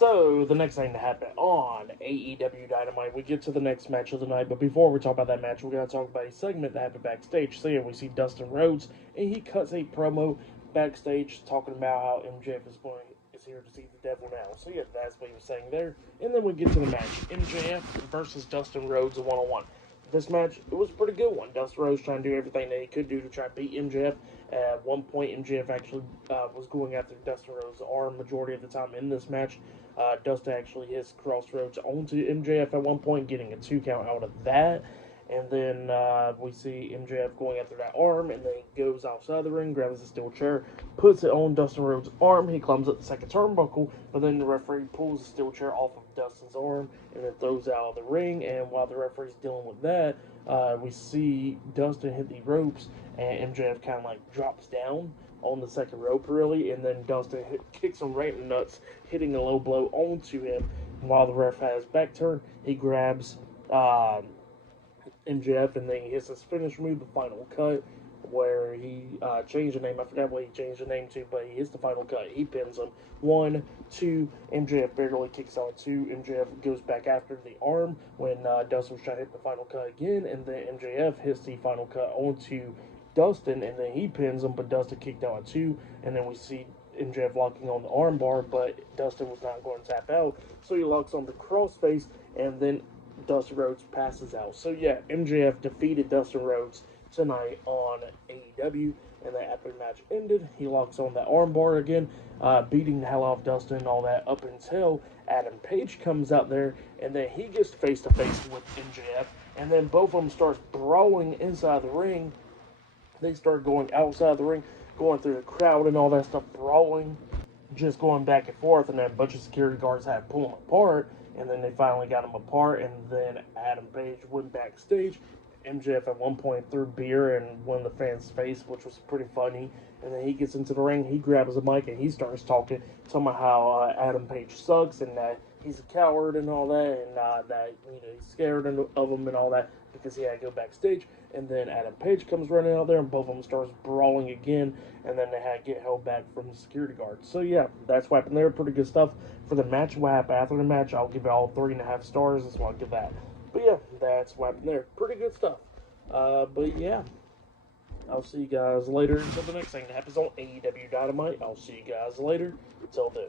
So, the next thing to happen on AEW Dynamite, we get to the next match of the night, but before we talk about that match, we're going to talk about a segment that happened backstage. So, yeah, we see Dustin Rhodes, and he cuts a promo backstage talking about how MJF is here to see the devil now. So, yeah, that's what he was saying there. And then we get to the match, MJF versus Dustin Rhodes, a one-on-one. This match, it was a pretty good one. Dustin Rhodes trying to do everything that he could do to try to beat MJF. At one point, MJF actually was going after Dustin Rhodes' arm majority of the time in this match. Dustin actually hits Crossroads onto MJF at one point, getting a 2 count out of that. And then we see MJF going after that arm, and then he goes outside the ring, grabs a steel chair, puts it on Dustin Rhodes' arm. He climbs up the second turnbuckle, but then the referee pulls the steel chair off of Dustin's arm and then throws it out of the ring. And while the referee's dealing with that, we see Dustin hit the ropes, and MJF kind of like drops down on the second rope, really, and then Dustin kicks him right in the nuts, hitting a low blow onto him. And while the ref has back turn, he grabs MJF, and then he hits his finish move, the final cut, where he changed the name. I forgot what he changed the name to, but he hits the final cut. He pins him. 1, 2, MJF barely kicks out 2. MJF goes back after the arm when Dustin was trying to hit the final cut again, and then MJF hits the final cut onto Dustin, and then he pins him, but Dustin kicked out at 2, and then we see MJF locking on the armbar, but Dustin was not going to tap out, so he locks on the crossface, and then Dustin Rhodes passes out. So yeah, MJF defeated Dustin Rhodes tonight on AEW, and then after the match ended, he locks on that armbar again, beating the hell out of Dustin and all that up until Adam Page comes out there, and then he gets face to face with MJF, and then both of them start brawling inside the ring. They start going outside the ring, going through the crowd and all that stuff, brawling, just going back and forth, and then a bunch of security guards had to pull them apart, and then they finally got them apart, and then Adam Page went backstage. MJF at one point threw beer in one of the fans' face, which was pretty funny, and then he gets into the ring, he grabs a mic, and he starts talking about how Adam Page sucks, and that he's a coward and all that, and that he's scared of him and all that, because he had to go backstage. And then Adam Page comes running out there, and both of them starts brawling again, and then they had to get held back from the security guards. So yeah, that's what happened there. Pretty good stuff for the match. What happened after the match, I'll give it all 3.5 stars. That's what I'll give that. But yeah, that's what happened there. Pretty good stuff. But yeah, I'll see you guys later until the next thing that happens on AEW Dynamite. I'll see you guys later. Until then.